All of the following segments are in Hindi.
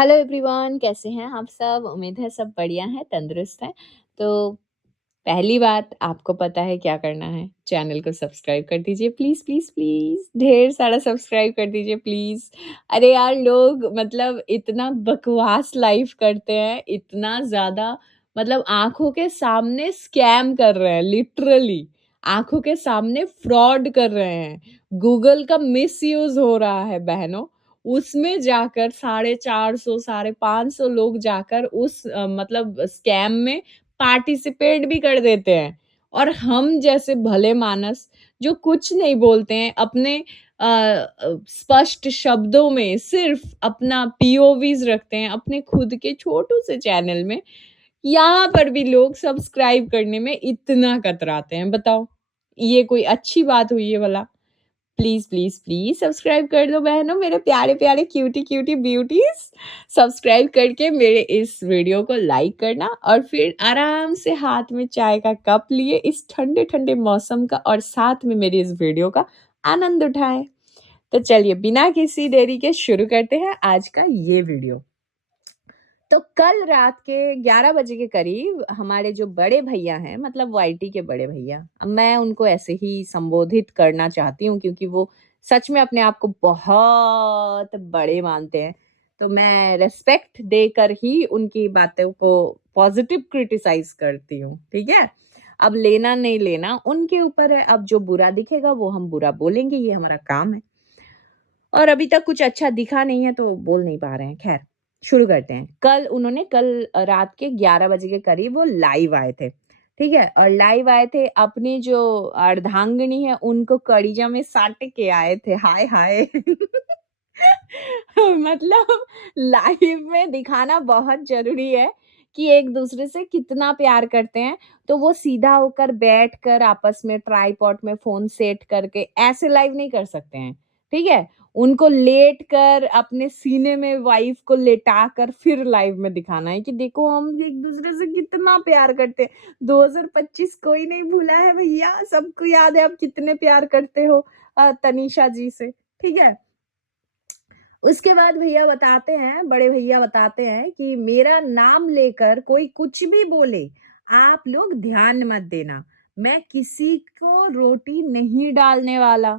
हेलो एवरीवन, कैसे हैं आप सब? उम्मीद है सब बढ़िया हैं, तंदुरुस्त हैं। तो पहली बात आपको पता है क्या करना है, चैनल को सब्सक्राइब कर दीजिए प्लीज़, प्लीज़, प्लीज़। ढेर सारा सब्सक्राइब कर दीजिए प्लीज़। अरे यार, लोग मतलब इतना बकवास लाइफ़ करते हैं, इतना ज़्यादा मतलब आँखों के सामने स्कैम कर रहे हैं, लिटरली आँखों के सामने फ्रॉड कर रहे हैं। गूगल का मिसयूज़ हो रहा है बहनों। उसमें जाकर 450 साढ़े 500 लोग जाकर उस मतलब स्कैम में पार्टिसिपेट भी कर देते हैं। और हम जैसे भले मानस जो कुछ नहीं बोलते हैं, अपने स्पष्ट शब्दों में सिर्फ़ अपना पीओवीज़ रखते हैं, अपने खुद के छोटू से चैनल में, यहाँ पर भी लोग सब्सक्राइब करने में इतना कतराते हैं, बताओ? ये कोई अच्छी बात हुई ये भला? प्लीज़, प्लीज़, प्लीज़ सब्सक्राइब कर दो बहनों, मेरे प्यारे-प्यारे क्यूटी-क्यूटी ब्यूटीज़। सब्सक्राइब करके मेरे इस वीडियो को लाइक करना और फिर आराम से हाथ में चाय का कप लिए इस ठंडे-ठंडे मौसम का और साथ में मेरी इस वीडियो का आनंद उठाएँ। तो चलिए बिना किसी देरी के शुरू करते हैं आज का ये वीडियो। तो कल रात के 11 बजे के करीब हमारे जो बड़े भैया हैं, मतलब वाईटी के बड़े भैया, मैं उनको ऐसे ही संबोधित करना चाहती हूँ क्योंकि वो सच में अपने आप को बहुत बड़े मानते हैं। तो मैं रिस्पेक्ट देकर ही उनकी बातों को पॉजिटिव क्रिटिसाइज़ करती हूँ, ठीक है? अब लेना नहीं लेना उनके ऊपर है, अब जो बुरा दिखेगा वो हम बुरा बोलेंगे, ये हमारा काम है। और अभी तक कुछ अच्छा दिखा नहीं है तो बोल नहीं पा रहे हैं। ख़ैर, शुरू करते हैं। कल रात के 11 बजे के करीब वो लाइव आए थे, ठीक है? और लाइव आए थे अपनी जो अर्धांगिनी है उनको कड़ीजा में साट के आए थे। हाय, हाय! मतलब लाइव में दिखाना बहुत ज़रूरी है कि एक-दूसरे से कितना प्यार करते हैं। तो वो सीधा होकर बैठकर आपस में ट्राइपॉड में फ़ोन सेट करके ऐसे लाइव नहीं कर सकते हैं, ठीक है? उनको लेट कर अपने सीने में वाइफ़ को लेटाकर फिर लाइव में दिखाना है कि देखो हम एक-दूसरे से कितना प्यार करते हैं। 2025 कोई नहीं भूला है भैया, सबको याद है आप कितने प्यार करते हो तनीषा जी से, ठीक है? उसके बाद भैया बताते हैं, बड़े भैया बताते हैं कि मेरा नाम लेकर कोई कुछ भी बोले, आप लोग ध्यान मत देना। मैं किसी को रोटी नहीं डालने वाला।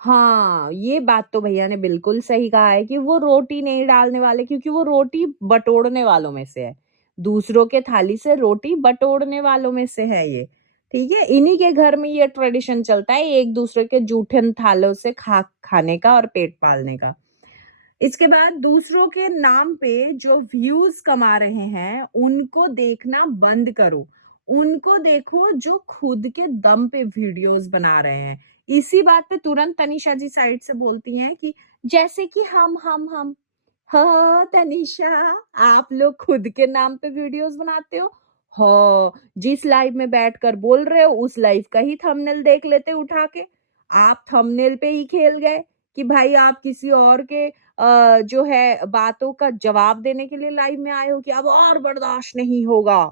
हाँ, ये बात तो भैया ने बिल्कुल सही कहा है कि वो रोटी नहीं डालने वाले क्योंकि वो रोटी बटोरने वालों में से है। दूसरों के थाली से रोटी बटोरने वालों में से है ये, ठीक है? इन्हीं के घर में ये ट्रेडिशन चलता है एक-दूसरे के जूठन थालों से खाने का और पेट पालने का। इसके बाद दूसरों के नाम पे जो व्यूज़ कमा रहे हैं, उनको देखना बंद करो। उनको देखो जो खुद के दम पे वीडियोज़ बना रहे हैं। इसी बात पे तुरंत तनीषा जी साइड से बोलती हैं कि जैसे कि हम। हाँ, तनीषा, आप लोग खुद के नाम पे वीडियोज़ बनाते हो? हाँ, जिस लाइव में बैठकर बोल रहे हो, उस लाइव का ही थंबनेल देख लेते उठा के। आप थंबनेल पे ही खेल गए कि भाई आप किसी और के जो है बातों का जवाब देने के लिए लाइव में आए हो कि अब और बर्दाश्त नहीं होगा,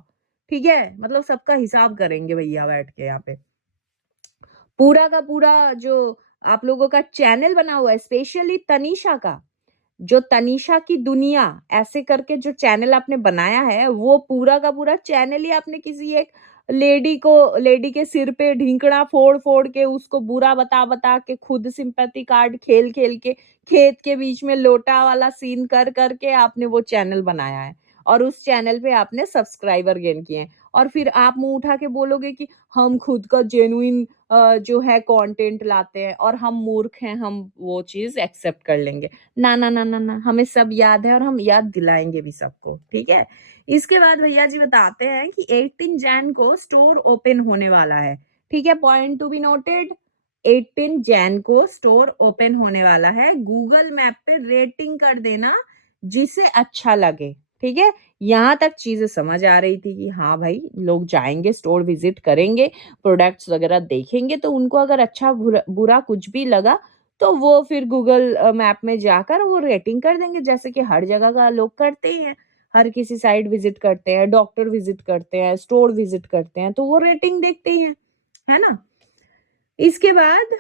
ठीक है? मतलब सबका हिसाब करेंगे भैया बैठ के यहाँ पे। पूरा का पूरा जो आप लोगों का चैनल बना हुआ है, स्पेशली तनीषा का, जो तनीषा की दुनिया ऐसे करके जो चैनल आपने बनाया है, वो पूरा का पूरा चैनल ही आपने किसी एक लेडी के सिर पे ढिंकना फोड़-फोड़ के उसको बुरा बता-बता के खुद सिंपैथी कार्ड खेल-खेल के खेत के बीच में लोटा वाला सीन कर के आपने वो चैनल बनाया है और उस चैनल पे आपने सब्सक्राइबर गेन किए हैं और फिर आप मुँह उठा के बोलोगे कि हम खुद का जेन्युइन जो है कंटेंट लाते हैं और हम मूर्ख हैं, हम वो चीज़ एक्सेप्ट कर लेंगे। ना, हमें सब याद है और हम याद दिलाएँगे भी सबको, ठीक है? इसके बाद भैया जी बताते हैं कि 18 जैन को स्टोर ओपन होने वाला है, ठीक है? Point to be noted, 18 Jain को स्टोर ओपन होने वाला है। गूगल मैप पे रेटिंग कर देना जिसे अच्छा लगे, ठीक है? यहाँ तक चीज़ें समझ आ रही थी कि हाँ भाई, लोग जाएँगे, स्टोर विज़िट करेंगे, प्रोडक्ट्स वगैरह देखेंगे तो उनको अगर अच्छा बुरा कुछ भी लगा तो वो फिर गूगल मैप में जाकर वो रेटिंग कर देंगे जैसे कि हर जगह का लोग करते ही हैं। हर किसी साइट विज़िट करते हैं, डॉक्टर विज़िट करते हैं, स्टोर विज़िट करते हैं, तो वो रेटिंग देखते ही हैं, है ना? इसके बाद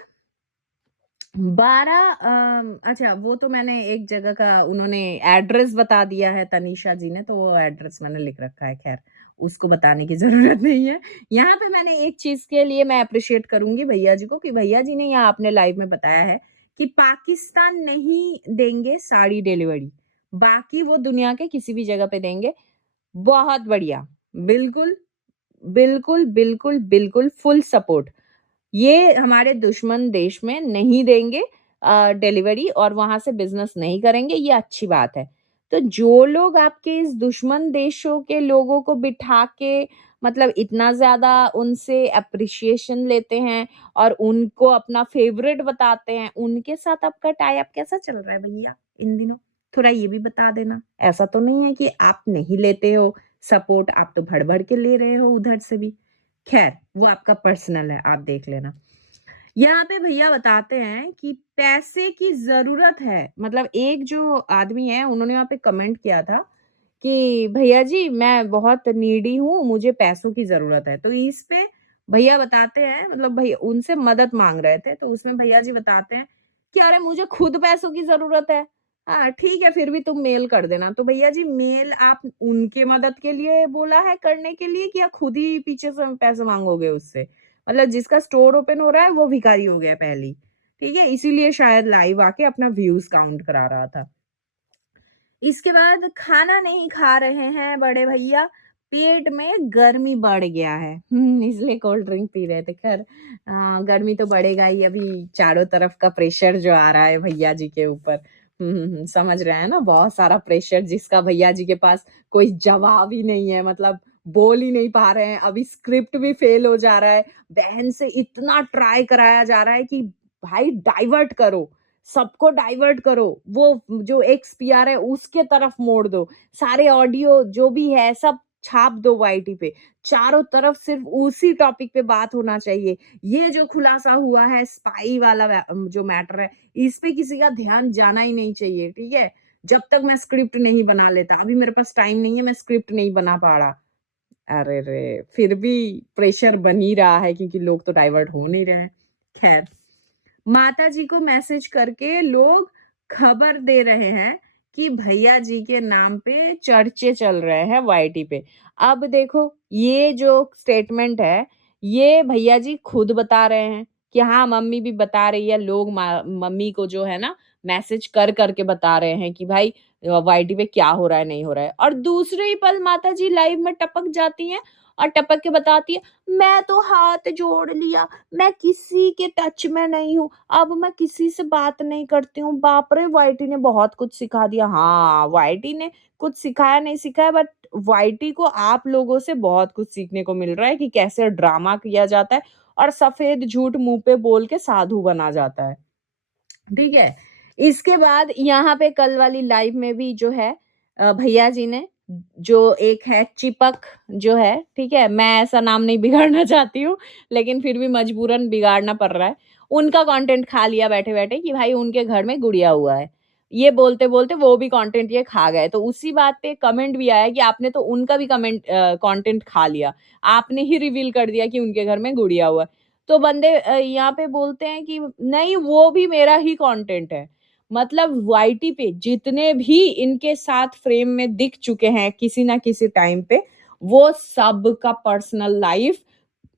12 अच्छा वो तो मैंने एक जगह का उन्होंने एड्रेस बता दिया है तनीषा जी ने, तो वो एड्रेस मैंने लिख रखा है, ख़ैर उसको बताने की ज़रूरत नहीं है। यहाँ पे मैंने एक चीज़ के लिए मैं एप्रिशिएट करूँगी भैया जी को कि भैया जी ने यहाँ अपने लाइव में बताया है कि पाकिस्तान नहीं देंगे साड़ी डिलीवरी, बाकी वो दुनिया के किसी भी जगह पे देंगे। बहुत बढ़िया। बिल्कुल, बिल्कुल, बिल्कुल, बिल्कुल फुल सपोर्ट। ये हमारे दुश्मन देश में नहीं देंगे डिलीवरी और वहाँ से बिज़नेस नहीं करेंगे, ये अच्छी बात है। तो जो लोग आपके इस दुश्मन देशों के लोगों को बिठा के मतलब इतना ज़्यादा उनसे एप्रिशिएशन लेते हैं और उनको अपना फ़ेवरेट बताते हैं, उनके साथ आपका टाई अप कैसा चल रहा है भैया इन दिनों? थोड़ा ये भी बता देना। ऐसा तो नहीं है कि आप नहीं लेते हो सपोर्ट, आप तो भर-भर के ले रहे हो उधर से भी। खैर, वो आपका पर्सनल है, आप देख लेना। यहाँ पे भैया बताते हैं कि पैसे की ज़रूरत है, मतलब एक जो आदमी है उन्होंने यहाँ पे कमेंट किया था कि भैया जी मैं बहुत नीडी हूँ, मुझे पैसों की ज़रूरत है। तो इस पे भैया बताते हैं मतलब भई उनसे मदद माँग रहे थे, तो उसमें भैया जी बताते हैं कि अरे मुझे खुद पैसों की ज़रूरत है। हाँ, ठीक है फिर भी तुम मेल कर देना। तो भैया जी मेल आप उनके मदद के लिए बोला है करने के लिए कि या खुद ही पीछे से पैसे माँगोगे उससे? मतलब जिसका स्टोर ओपन हो रहा है वो भिखारी हो गया पहले ही, ठीक है? इसीलिए शायद लाइव आके अपना व्यूज़ काउंट करा रहा था। इसके बाद खाना नहीं खा रहे हैं बड़े भैया, पेट में गर्मी बढ़ गया है। इसलिए कोल्ड ड्रिंक पी रहे थे। खैर गर्मी तो बढ़ेगा ही अभी चारों तरफ का प्रेशर जो आ रहा है भैया जी के ऊपर। समझ रहे हैं ना? बहुत सारा प्रेशर जिसका भैया जी के पास कोई जवाब ही नहीं है मतलब बोल ही नहीं पा रहे हैं। अभी स्क्रिप्ट भी फेल हो जा रहा है। बहन से इतना ट्राई कराया जा रहा है कि भाई डाइवर्ट करो। सबको डाइवर्ट करो, वो जो एक्स पीआर है उसके तरफ मोड़ दो, सारे ऑडियो जो भी है सब छाप दो वाईटी पे, चारों तरफ सिर्फ उसी टॉपिक पे बात होना चाहिए। ये जो खुलासा हुआ है स्पाई वाला जो मैटर है, इस पे किसी का ध्यान जाना ही नहीं चाहिए, ठीक है? जब तक मैं स्क्रिप्ट नहीं बना लेता, अभी मेरे पास टाइम नहीं है, मैं स्क्रिप्ट नहीं बना पा रहा। अरे रे! फिर भी प्रेशर बन ही रहा है क्योंकि लोग तो डाइवर्ट हो नहीं रहे हैं। खैर माताजी को मैसेज करके लोग खबर दे रहे हैं कि भैया जी के नाम पे चर्चे चल रहे हैं वाईटी पे। अब देखो ये जो स्टेटमेंट है, ये भैया जी खुद बता रहे हैं कि हाँ, मम्मी भी बता रही है, लोग मम्मी को जो है ना मैसेज कर के बता रहे हैं कि भाई वाईटी पे क्या हो रहा है, नहीं हो रहा है। और दूसरे ही पल माताजी लाइव में टपक जाती हैं और टपक के बताती है, मैं तो हाथ जोड़ लिया, मैं किसी के टच में नहीं हूँ। अब मैं किसी से बात नहीं करती हूँ। बाप रे! वाईटी ने बहुत कुछ सिखा दिया। हाँ, वाईटी ने कुछ सिखाया नहीं सिखाया बट वाईटी को आप लोगों से बहुत कुछ सीखने को मिल रहा है कि कैसे ड्रामा किया जाता है और सफ़ेद झूठ मुँह पे बोल के साधु बना जाता है। ठीक है? इसके बाद यहाँ पे कल वाली लाइव में भी जो है भैया जी ने जो एक है चिपक जो है, ठीक है? मैं ऐसा नाम नहीं बिगाड़ना चाहती हूँ, लेकिन फिर भी मजबूरन बिगाड़ना पड़ रहा है। उनका कंटेंट खा लिया बैठे-बैठे कि भाई उनके घर में गुड़िया हुआ है। ये बोलते-बोलते वो भी कंटेंट ये खा गए। तो उसी बात पे कमेंट भी आया कि आपने तो उनका भी कंटेंट खा लिया। आपने ही रिवील कर दिया कि उनके घर में गुड़िया हुआ है। तो बंदे यहाँ पे बोलते हैं कि नहीं वो भी मेरा ही कंटेंट है। मतलब वाईटी पे जितने भी इनके साथ फ्रेम में दिख चुके हैं किसी ना किसी टाइम पे, वो सब का पर्सनल लाइफ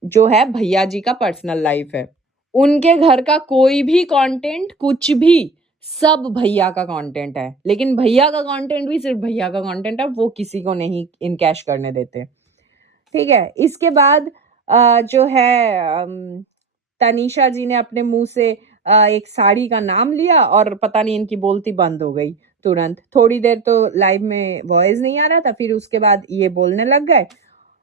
जो है भैया जी का पर्सनल लाइफ है। उनके घर का कोई भी कंटेंट कुछ भी सब भैया का कंटेंट है। लेकिन भैया का कंटेंट भी सिर्फ भैया का कंटेंट है, वो किसी को नहीं इनकैश करने देते। ठीक है? इसके बाद जो है तनीषा जी ने अपने मुँह से एक साड़ी का नाम लिया और पता नहीं इनकी बोलती बंद हो गई तुरंत। थोड़ी देर तो लाइव में वॉइस नहीं आ रहा था, फिर उसके बाद ये बोलने लग गए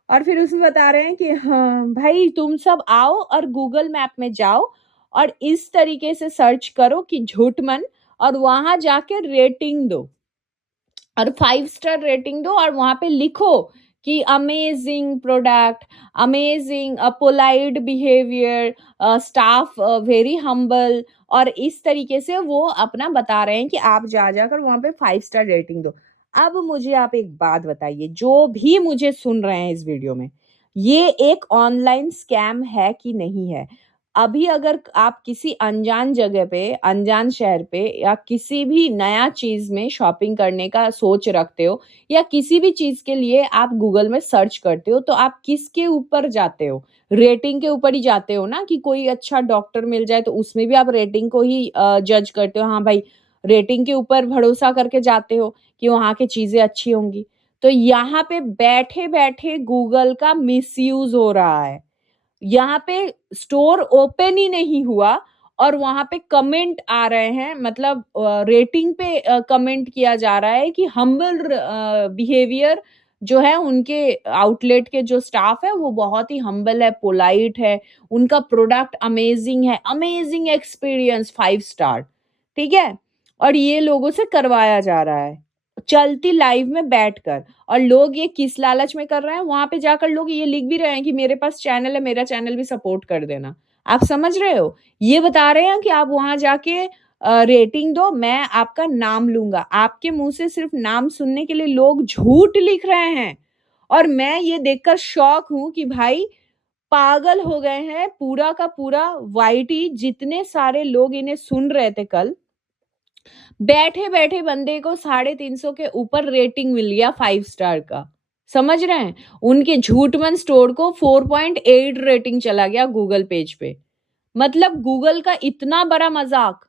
और फिर उसमें बता रहे हैं कि हाँ, भाई तुम सब आओ और गूगल मैप में जाओ और इस तरीके से सर्च करो कि झूठमन और वहाँ जाके रेटिंग दो। और 5 स्टार रेटिंग दो और वहाँ पे लिखो कि amazing product, amazing polite behaviour, staff very humble और इस तरीके से वो अपना बता रहे हैं कि आप जा-जाकर वहाँ पे 5 स्टार रेटिंग दो। अब मुझे आप एक बात बताइए, जो भी मुझे सुन रहे हैं इस वीडियो में, ये एक ऑनलाइन स्कैम है कि नहीं है? अभी अगर आप किसी अनजान जगह पे, अनजान शहर पे या किसी भी नया चीज़ में शॉपिंग करने का सोच रखते हो या किसी भी चीज़ के लिए आप गूगल में सर्च करते हो, तो आप किसके ऊपर जाते हो? रेटिंग के ऊपर ही जाते हो ना कि कोई अच्छा डॉक्टर मिल जाए, तो उसमें भी आप रेटिंग को ही जज करते हो। हाँ भाई, रेटिंग के ऊपर भरोसा करके जाते हो कि वहाँ की चीज़ें अच्छी होंगी। तो यहाँ पे बैठे-बैठे गूगल का मिसयूज़ हो रहा है। यहाँ पे स्टोर ओपन ही नहीं हुआ और वहाँ पे कमेंट आ रहे हैं, मतलब रेटिंग पे कमेंट किया जा रहा है कि हम्बल बिहेवियर जो है उनके आउटलेट के जो स्टाफ है वो बहुत ही हम्बल है, पोलाइट है, उनका प्रोडक्ट अमेजिंग एक्सपीरियंस 5 स्टार, ठीक है? और ये लोगों से करवाया जा रहा है, चलती लाइव में बैठकर। और लोग ये किस लालच में कर रहे हैं, वहाँ पे जाकर लोग ये लिख भी रहे हैं कि मेरे पास चैनल है, मेरा चैनल भी सपोर्ट कर देना। आप समझ रहे हो? ये बता रहे हैं कि आप वहाँ जाके रेटिंग दो, मैं आपका नाम लूँगा। आपके मुँह से सिर्फ़ नाम सुनने के लिए लोग झूठ लिख रहे हैं। और मैं ये देखकर शॉक हूँ कि भाई पागल हो गए हैं, पूरा का पूरा वाईटी जितने सारे लोग इन्हें सुन रहे थे कल, बैठे-बैठे बंदे को 350 के ऊपर रेटिंग मिल गया 5 स्टार का। समझ रहे हैं? उनके झूठमन स्टोर को 4.8 रेटिंग चला गया गूगल पेज पे। मतलब गूगल का इतना बड़ा मज़ाक।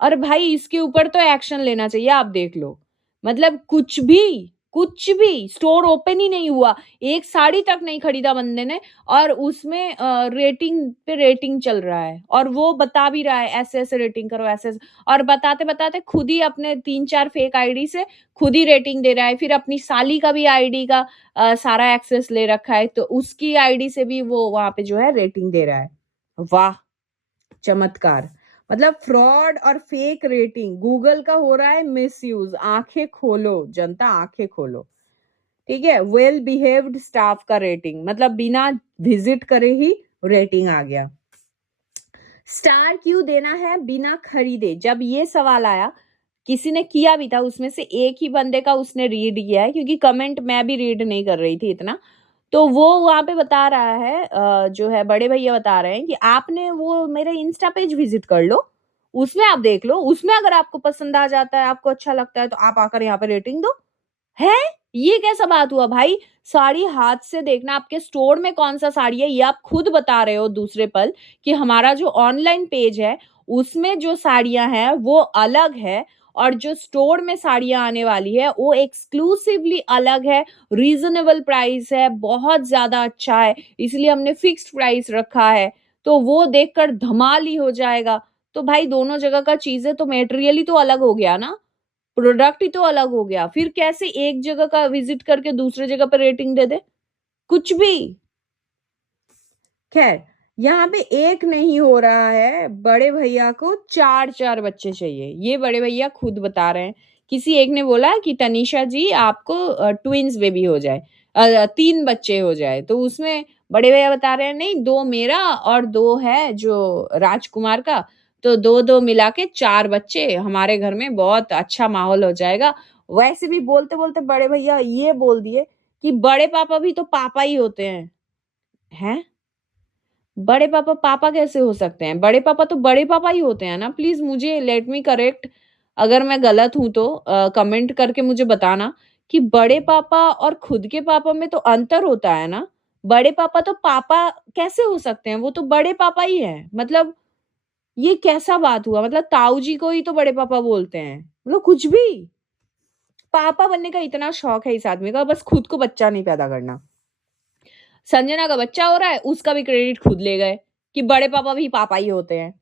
और भाई इसके ऊपर तो एक्शन लेना चाहिए, आप देख लो। मतलब कुछ भी स्टोर ओपन ही नहीं हुआ। एक साड़ी तक नहीं खरीदा बंदे ने और उसमें रेटिंग पे रेटिंग चल रहा है और वो बता भी रहा है ऐसे-ऐसे रेटिंग करो, ऐसे-ऐसे और बताते-बताते खुद ही अपने 3-4 फेक आईडी से खुद ही रेटिंग दे रहा है। फिर अपनी साली का भी आईडी का सारा एक्सेस ले रखा है, तो उसकी आईडी से भी वो वहाँ पे जो है रेटिंग दे रहा है। वाह! चमत्कार। मतलब फ्रॉड और फेक रेटिंग गूगल का हो रहा है मिसयूज। आंखें खोलो जनता, आंखें खोलो। ठीक है, वेल बिहेव्ड स्टाफ का रेटिंग, मतलब बिना विजिट करे ही रेटिंग आ गया। स्टार क्यों देना है बिना खरीदे, जब ये सवाल आया किसी ने किया भी था, उसमें से एक ही बंदे का उसने रीड किया है क्योंकि कमेंट मैं भी रीड नहीं कर रही थी इतना। तो वो वहाँ पे बता रहा है जो है बड़े भैया बता रहे हैं कि आपने वो मेरे इंस्टा पेज विजिट कर लो, उसमें आप देख लो, उसमें अगर आपको पसंद आ जाता है, आपको अच्छा लगता है तो आप आकर यहाँ पे रेटिंग दो। हैं? ये कैसा बात हुआ भाई? साड़ी हाथ से देखना, आपके स्टोर में कौन-सा साड़ी है, ये आप खुद बता रहे हो दूसरे पल कि हमारा जो ऑनलाइन पेज है, उसमें जो साड़ियाँ हैं, वो अलग है और जो स्टोर में साड़ियाँ आने वाली है, वो एक्सक्लूसिवली अलग है, रीज़नेबल प्राइस है, बहुत ज़्यादा अच्छा है, इसलिए हमने फिक्स्ड प्राइस रखा है। तो वो देखकर धमाल ही हो जाएगा। तो भाई दोनों जगह का चीज़ें तो मटेरियल ही तो अलग हो गया ना? प्रोडक्ट ही तो अलग हो गया। फिर कैसे एक जगह का विज़िट करके दूसरे जगह पे रेटिंग दे दे? कुछ भी। ख़ैर, यहाँ पे एक नहीं हो रहा है, बड़े भैया को 4-4 बच्चे चाहिए। ये बड़े भैया खुद बता रहे हैं। किसी एक ने बोला कि तनीषा जी आपको ट्विन्स बेबी हो जाए 3 बच्चे हो जाए। तो उसमें बड़े भैया बता रहे हैं नहीं 2 मेरा और 2 है जो राजकुमार का, तो 2-2 मिला के 4 बच्चे हमारे घर में बहुत अच्छा माहौल हो जाएगा। वैसे भी बोलते-बोलते बड़े भैया ये बोल दिए कि बड़े पापा भी तो पापा ही होते हैं। हैं? बड़े पापा पापा कैसे हो सकते हैं? बड़े पापा तो बड़े पापा ही होते हैं ना। प्लीज़ मुझे लेट मी करेक्ट, अगर मैं गलत हूँ तो कमेंट करके मुझे बताना कि बड़े पापा और खुद के पापा में तो अंतर होता है ना। बड़े पापा तो पापा कैसे हो सकते हैं? वो तो बड़े पापा ही हैं। मतलब ये कैसा बात हुआ? मतलब ताऊ जी को ही तो बड़े पापा बोलते हैं। मतलब कुछ भी। पापा बनने का इतना शौक है इस आदमी का, बस खुद को बच्चा नहीं पैदा करना। संजना का बच्चा हो रहा है, उसका भी क्रेडिट खुद ले गए कि बड़े पापा भी पापा ही होते हैं।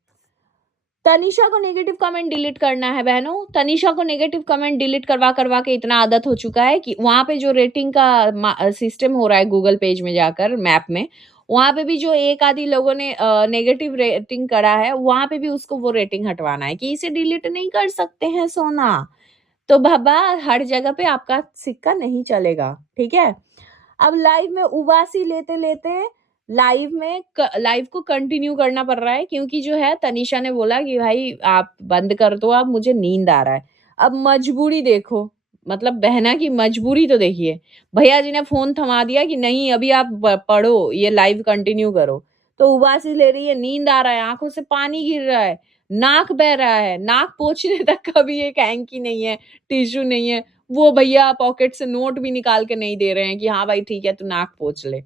तनीषा को नेगेटिव कमेंट डिलीट करना है बहनों। तनीषा को नेगेटिव कमेंट डिलीट करवा के इतना आदत हो चुका है कि वहाँ पे जो रेटिंग का सिस्टम हो रहा है गूगल पेज में जाकर मैप में, वहाँ पे भी जो एक आधी लोगों ने नेगेटिव रेटिंग करा है, वहाँ पे भी उसको वो रेटिंग हटवाना है कि इसे डिलीट नहीं कर सकते हैं सोना। तो बाबा हर जगह पे आपका सिक्का नहीं चलेगा, ठीक है? अब लाइव में उबासी लेते-लेते लाइव को कंटिन्यू करना पड़ रहा है क्योंकि जो है तनीषा ने बोला कि भाई आप बंद कर दो अब मुझे नींद आ रहा है। अब मजबूरी देखो, मतलब बहना की मजबूरी तो देखिए। भैया जी ने फ़ोन थमा दिया कि नहीं अभी आप ब पढ़ो, ये लाइव कंटिन्यू करो। तो उबासी ले रही है, नींद आ रहा है, आँखों से पानी गिर रहा है, नाक बह रहा है, नाक पोंछने तक का भी एक हैंकी नहीं है, टिश्यू नहीं है, वो भैया पॉकेट से नोट भी निकाल के नहीं दे रहे हैं कि हाँ भाई ठीक है, तू नाक पोंछ ले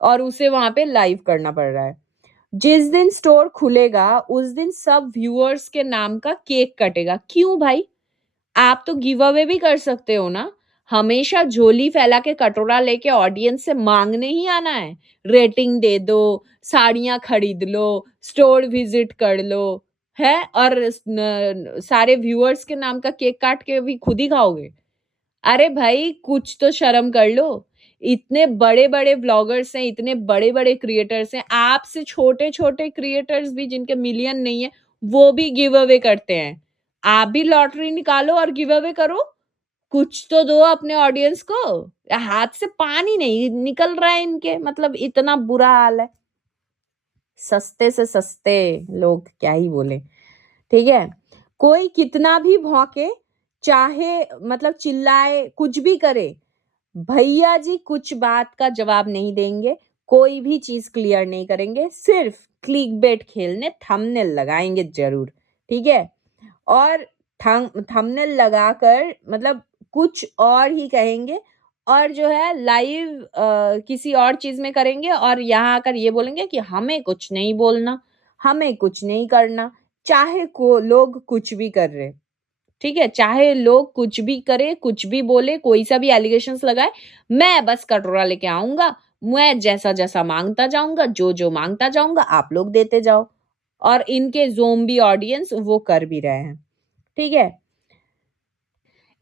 और उसे वहाँ पे लाइव करना पड़ रहा है। जिस दिन स्टोर खुलेगा, उस दिन सब व्यूअर्स के नाम का केक कटेगा। क्यों भाई? आप तो गिव अवे भी कर सकते हो ना। हमेशा झोली फैला के कटोरा लेके ऑडियंस से मांगने ही आना है। रेटिंग दे दो, साड़ियाँ खरीद लो, स्टोर विजिट कर लो, है? और सारे व्यूअर्स के नाम का केक काट के भी खुद ही खाओगे। अरे भाई कुछ तो शर्म कर लो। इतने बड़े-बड़े व्लॉगर्स हैं, इतने बड़े-बड़े क्रिएटर्स हैं, आपसे छोटे-छोटे क्रिएटर्स भी जिनके मिलियन नहीं है, वो भी गिव अवे करते हैं। आप भी लॉटरी निकालो और गिव अवे करो। कुछ तो दो अपने ऑडियंस को। हाथ से पानी नहीं निकल रहा है इनके, मतलब इतना बुरा हाल है। सस्ते से सस्ते लोग क्या ही बोले, ठीक है? कोई कितना भी भौंके, चाहे मतलब चिल्लाए, कुछ भी करे, भैया जी कुछ बात का जवाब नहीं देंगे, कोई भी चीज़ क्लियर नहीं करेंगे, सिर्फ क्लिकबेट खेलने थंबनेल लगाएँगे ज़रूर, ठीक है? और थंबनेल लगाकर मतलब कुछ और ही कहेंगे और जो है लाइव किसी और चीज़ में करेंगे और यहाँ आकर ये बोलेंगे कि हमें कुछ नहीं बोलना, हमें कुछ नहीं करना, चाहे को लोग कुछ भी कर रहे। ठीक है? चाहे लोग कुछ भी करें, कुछ भी बोले, कोई सा भी एलिगेशंस लगाए, मैं बस कटोरा लेके आऊँगा, मैं जैसा-जैसा माँगता जाऊँगा, जो-जो माँगता जाऊँगा, आप लोग देते जाओ। और इनके ज़ोंबी ऑडियंस वो कर भी रहे हैं। ठीक है?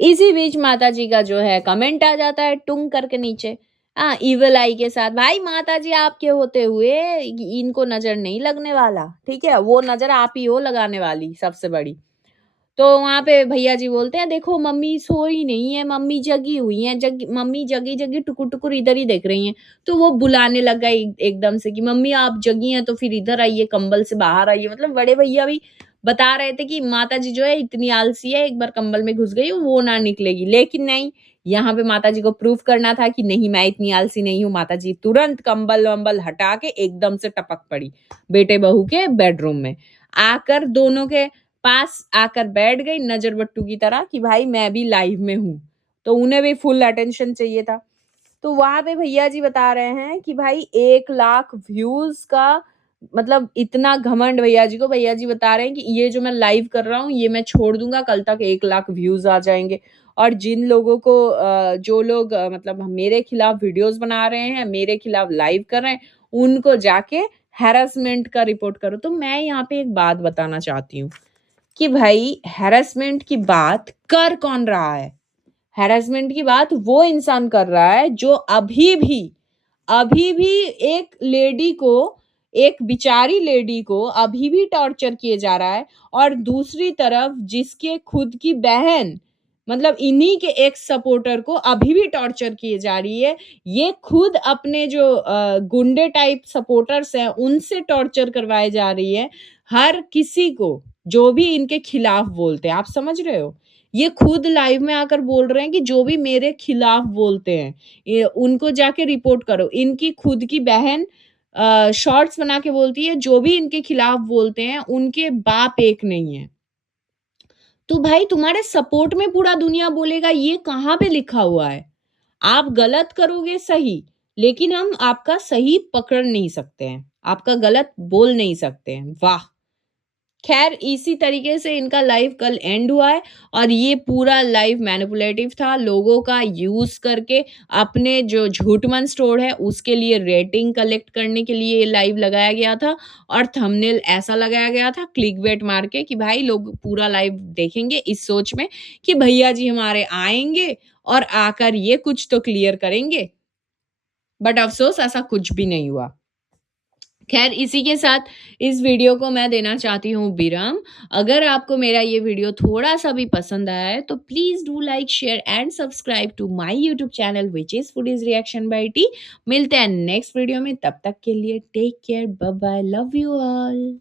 इसी बीच माताजी का जो है कमेंट आ जाता है टुंग करके नीचे। हाँ, इविल आई के साथ, "भाई माताजी आपके होते हुए इनको नज़र नहीं लगने वाला।" ठीक है? वो नज़र आप ही हो लगाने वाली सबसे बड़ी। तो वहाँ पे भैया जी बोलते हैं, "देखो मम्मी सोई नहीं है, मम्मी जगी हुई हैं, मम्मी जगी-जगी टुकुर-टुकुर इधर ही देख रही हैं।" तो वो बुलाने लग गए एकदम से कि, "मम्मी आप जगी हैं तो फिर इधर आइए, कंबल से बाहर आइए।" मतलब बड़े भैया भी बता रहे थे कि माताजी जो है इतनी आलसी है, एक बार कंबल में घुस गई वो ना निकलेगी। लेकिन नहीं, यहाँ पे माताजी को प्रूव करना था कि नहीं मैं इतनी आलसी नहीं हूँ। माताजी तुरंत कंबल-वंबल हटा के एकदम से टपक पड़ी, बेटे-बहू के बेडरूम में। आकर दोनों के पास आकर बैठ गई नज़र-बट्टू की तरह कि भाई मैं भी लाइव में हूँ। तो उन्हें भी फुल अटेंशन चाहिए था। तो वहाँ पे भैया जी बता रहे हैं कि भाई 1 लाख व्यूज़ का मतलब इतना घमंड भैया जी को, भैया जी बता रहे हैं कि ये जो मैं लाइव कर रहा हूँ, ये मैं छोड़ दूँगा, कल तक 1 लाख व्यूज़ आ जाएँगे। और जिन लोगों को जो लोग मतलब मेरे खिलाफ वीडियोज़ बना रहे हैं, मेरे खिलाफ लाइव कर रहे हैं, उनको जाके हैरेसमेंट का रिपोर्ट करो। तो मैं यहाँ पे एक बात बताना चाहती हूँ कि भाई हैरेसमेंट की बात कर कौन रहा है? हैरेसमेंट की बात वो इंसान कर रहा है जो अभी भी एक लेडी को, एक बेचारी लेडी को अभी भी टॉर्चर किए जा रहा है और दूसरी तरफ जिसके खुद की बहन मतलब इन्हीं के एक्स सपोर्टर को अभी भी टॉर्चर किए जा रही है। ये खुद अपने जो गुंडे टाइप सपोर्टर्स हैं उनसे टॉर्चर करवाए जा रही है। हर किसी को जो भी इनके खिलाफ बोलते हैं, आप समझ रहे हो? ये खुद लाइव में आकर बोल रहे हैं कि जो भी मेरे खिलाफ बोलते हैं ये उनको जाके रिपोर्ट करो। इनकी खुद की बहन शॉर्ट्स बना के बोलती है जो भी इनके खिलाफ बोलते हैं उनके बाप एक नहीं है। तो भाई तुम्हारे सपोर्ट में पूरा दुनिया बोलेगा ये कहाँ पे लिखा हुआ है? आप गलत करोगे सही, लेकिन हम आपका सही पकड़ नहीं सकते हैं। आपका गलत बोल नहीं सकते हैं। वाह! खैर इसी तरीके से इनका लाइव कल एंड हुआ है और ये पूरा लाइव मैनिपुलेटिव था लोगों का यूज करके अपने जो झूठमन स्टोर है उसके लिए रेटिंग कलेक्ट करने के लिए ये लाइव लगाया गया था और थंबनेल ऐसा लगाया गया था क्लिकबेट मार के कि भाई लोग पूरा लाइव देखेंगे इस सोच में कि भैया जी हमारे आएंगे और आकर ये कुछ तो क्लियर करेंगे बट अफसोस ऐसा कुछ भी नहीं हुआ। खैर इसी के साथ इस वीडियो को मैं देना चाहती हूँ विराम। अगर आपको मेरा ये वीडियो थोड़ा-सा भी पसंद आया है तो please do like, share and subscribe to my YouTube channel which is foodies reaction by T. मिलते हैं नेक्स्ट वीडियो में, तब तक के लिए take care, bye bye, love you all.